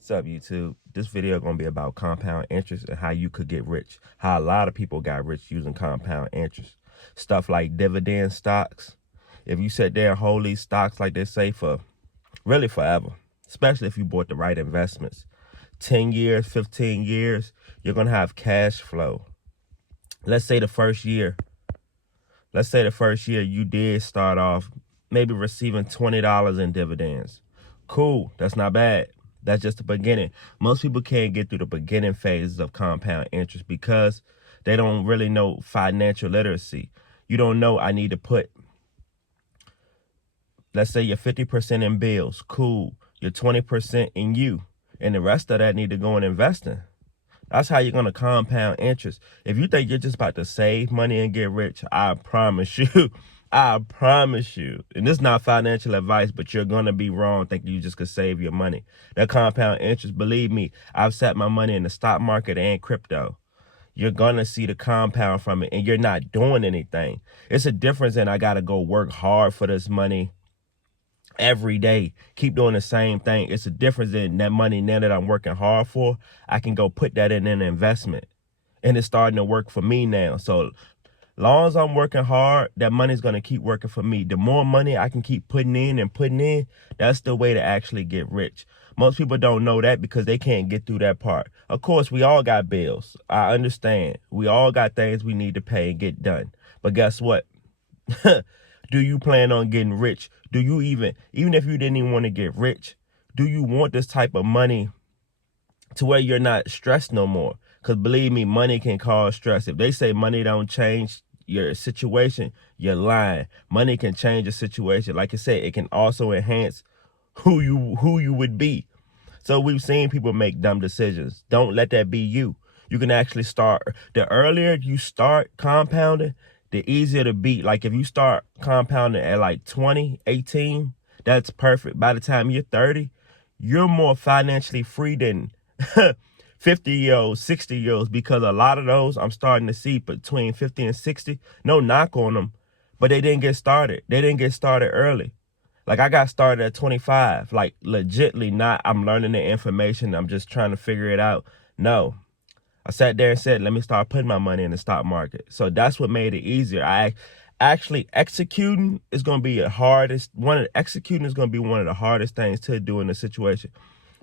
What's up, YouTube? This video is going to be about compound interest and how you could get rich. How a lot of people got rich using compound interest. Stuff like dividend stocks. If you sit there and hold these stocks like they say for really forever, especially if you bought the right investments, 10 years, 15 years, you're going to have cash flow. Let's say the first year you did start off maybe receiving $20 in dividends. Cool, that's not bad. That's just the beginning. Most people can't get through the beginning phases of compound interest because they don't really know financial literacy. You don't know I need to put, let's say you're 50% in bills. Cool. You're 20% in you. And the rest of that need to go in investing. That's how you're going to compound interest. If you think you're just about to save money and get rich, I promise you, I promise you, and this is not financial advice, but you're going to be wrong thinking you just could save your money. That compound interest, believe me, I've set my money in the stock market and crypto. You're going to see the compound from it, and you're not doing anything. It's a difference in I got to go work hard for this money every day, keep doing the same thing. It's a difference in that money now that I'm working hard for. I can go put that in an investment, and it's starting to work for me now. So long as I'm working hard, that money's going to keep working for me. The more money I can keep putting in, that's the way to actually get rich. Most people don't know that because they can't get through that part. Of course, we all got bills. I understand. We all got things we need to pay and get done. But guess what? Do you plan on getting rich? Do you even if you didn't even want to get rich, do you want this type of money to where you're not stressed no more? Because believe me, money can cause stress. If they say money don't change your situation, you're lying. Money can change a situation. Like I said, it can also enhance who you would be. So we've seen people make dumb decisions. Don't let that be you. You can actually start. The earlier you start compounding, the easier to beat. Like if you start compounding at like 20, 18, that's perfect. By the time you're 30, you're more financially free than 50-year-olds, 60-year-olds, because a lot of those I'm starting to see between 50 and 60, no knock on them, but they didn't get started. They didn't get started early. Like I got started at 25, like legitly not I'm learning the information, I'm just trying to figure it out. No. I sat there and said, let me start putting my money in the stock market. So that's what made it easier. Executing is going to be executing is going to be one of the hardest things to do in a situation,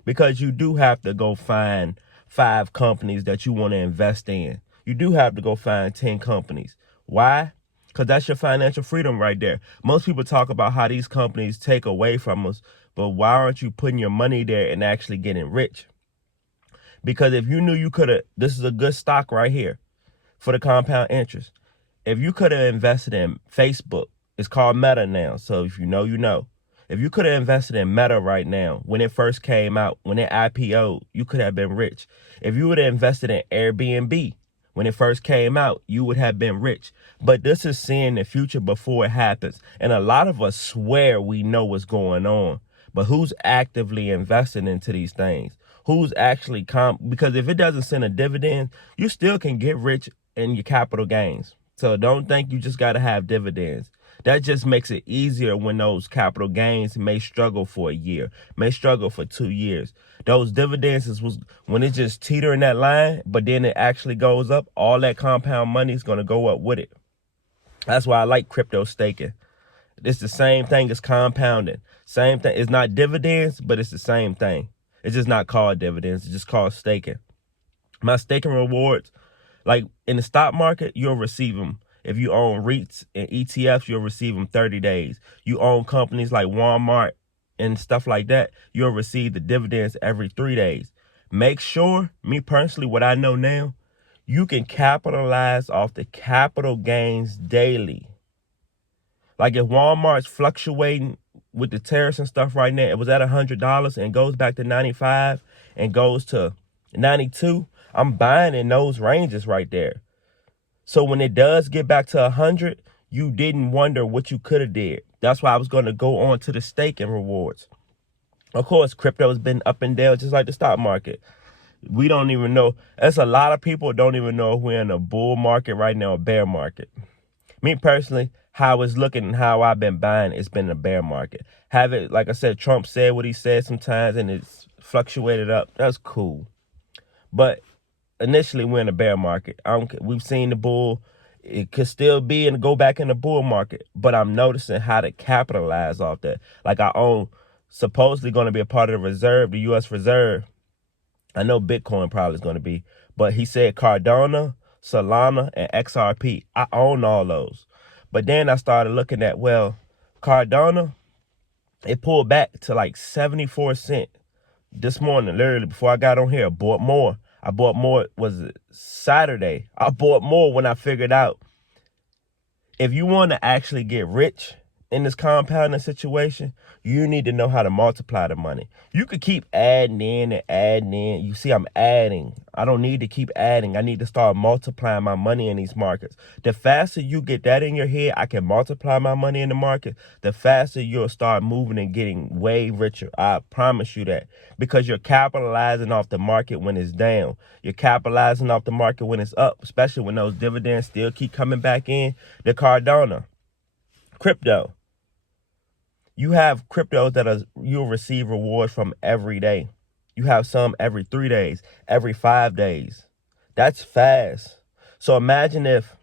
because you do have to go find 5 companies that you want to invest in. You do have to go find 10 companies. Why? Because that's your financial freedom right there. Most people talk about how these companies take away from us, but why aren't you putting your money there and actually getting rich? Because if you knew you could have, this is a good stock right here for the compound interest. If you could have invested in Facebook, it's called Meta now. So if you know, you know. If you could have invested in Meta right now, when it first came out, when it IPO'd, you could have been rich. If you would have invested in Airbnb, when it first came out, you would have been rich. But this is seeing the future before it happens. And a lot of us swear we know what's going on. But who's actively investing into these things? Who's actually because if it doesn't send a dividend, you still can get rich in your capital gains. So don't think you just got to have dividends. That just makes it easier when those capital gains may struggle for a year, may struggle for 2 years. Those dividends was when it just teetering that line, but then it actually goes up, all that compound money is going to go up with it. That's why I like crypto staking. It's the same thing as compounding. Same thing. It's not dividends, but it's the same thing. It's just not called dividends. It's just called staking. My staking rewards, like in the stock market, you'll receive them. If you own REITs and ETFs, you'll receive them 30 days. You own companies like Walmart and stuff like that, you'll receive the dividends every 3 days. Make sure, me personally, what I know now, you can capitalize off the capital gains daily. Like if Walmart's fluctuating with the tariffs and stuff right now, it was at $100 and goes back to 95 and goes to 92. I'm buying in those ranges right there. So when it does get back to 100, you didn't wonder what you could have did. That's why I was going to go on to the staking rewards. Of course, crypto has been up and down just like the stock market. We don't even know. There's a lot of people don't even know if we're in a bull market right now or bear market. Me personally, how it's looking and how I've been buying, it's been a bear market. Like I said, Trump said what he said sometimes, and it's fluctuated up. That's cool. But initially, we're in a bear market. We've seen the bull. It could still be and go back in the bull market. But I'm noticing how to capitalize off that. Like I own supposedly going to be a part of the reserve, the U.S. Reserve. I know Bitcoin probably is going to be. But he said Cardano, Solana, and XRP. I own all those. But then I started looking at, well, Cardano, it pulled back to like 74 cents this morning, literally before I got on here. I bought more. Was it Saturday? I bought more when I figured out if you want to actually get rich in this compounding situation, you need to know how to multiply the money. You could keep adding in and adding in. You see, I'm adding. I don't need to keep adding. I need to start multiplying my money in these markets. The faster you get that in your head, I can multiply my money in the market, the faster you'll start moving and getting way richer. I promise you that. Because you're capitalizing off the market when it's down. You're capitalizing off the market when it's up, especially when those dividends still keep coming back in. The Cardano, crypto. You have cryptos that you'll receive rewards from every day. You have some every 3 days, every 5 days. That's fast. So imagine if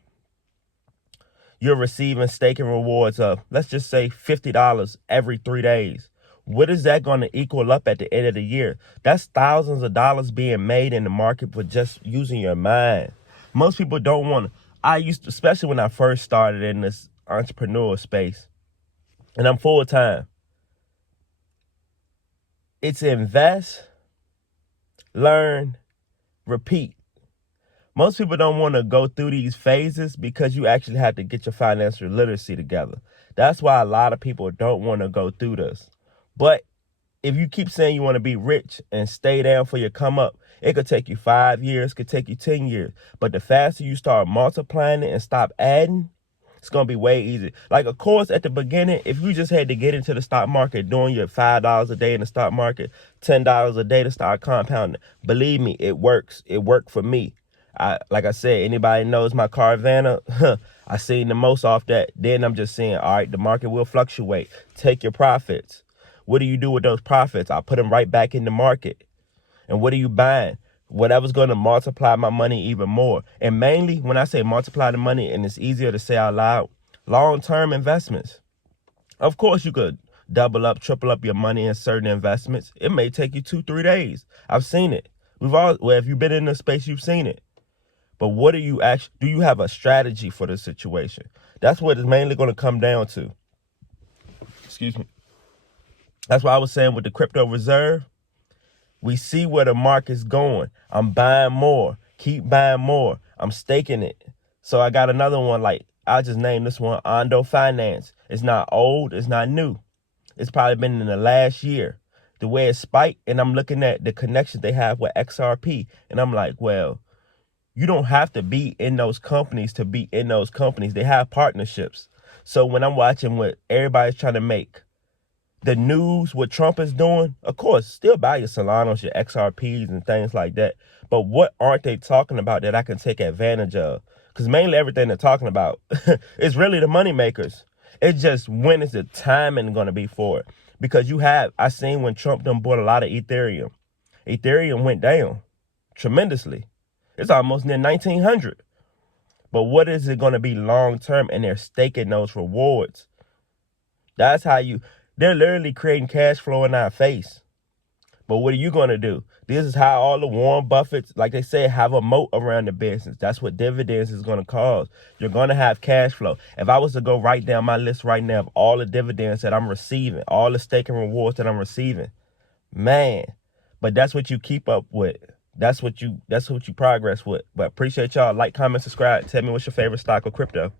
you're receiving staking rewards of, let's just say $50 every 3 days. What is that going to equal up at the end of the year? That's thousands of dollars being made in the market for just using your mind. Most people don't want to. Especially when I first started in this entrepreneurial space, and I'm full time. It's invest, learn, repeat. Most people don't want to go through these phases because you actually have to get your financial literacy together. That's why a lot of people don't want to go through this. But if you keep saying you want to be rich and stay down for your come up, it could take you 5 years, could take you 10 years. But the faster you start multiplying it and stop adding, it's going to be way easier. Like, of course, at the beginning, if you just had to get into the stock market doing your $5 a day in the stock market, $10 a day to start compounding, believe me, it works. It worked for me. Like I said, anybody knows my Carvana, I seen the most off that. Then I'm just saying, all right, the market will fluctuate. Take your profits. What do you do with those profits? I put them right back in the market. And what are you buying? Whatever's going to multiply my money even more. And mainly, when I say multiply the money, and it's easier to say out loud, long-term investments. Of course, you could double up, triple up your money in certain investments. It may take you 2-3 days. I've seen it. If you've been in the space, you've seen it. But what do you have a strategy for the situation? That's what it's mainly going to come down to. Excuse me. That's why I was saying with the crypto reserve, we see where the market's going. I'm buying more. Keep buying more. I'm staking it. So I got another one, like, I'll just name this one Ondo Finance. It's not old. It's not new. It's probably been in the last year. The way it spiked, and I'm looking at the connections they have with XRP. And I'm like, well, you don't have to be in those companies to be in those companies. They have partnerships. So when I'm watching what everybody's trying to make, the news, what Trump is doing, of course, still buy your Solanos, your XRPs and things like that. But what aren't they talking about that I can take advantage of? Because mainly everything they're talking about is really the money makers. It's just when is the timing going to be for it? Because I seen when Trump done bought a lot of Ethereum. Ethereum went down tremendously. It's almost near 1900. But what is it going to be long term? And they're staking those rewards. That's how they're literally creating cash flow in our face. But what are you going to do? This is how all the Warren Buffetts, like they say, have a moat around the business. That's what dividends is going to cause. You're going to have cash flow. If I was to go write down my list right now of all the dividends that I'm receiving, all the staking rewards that I'm receiving, man, but that's what you keep up with. That's what you progress with. But appreciate y'all. Like, comment, subscribe. Tell me what's your favorite stock or crypto.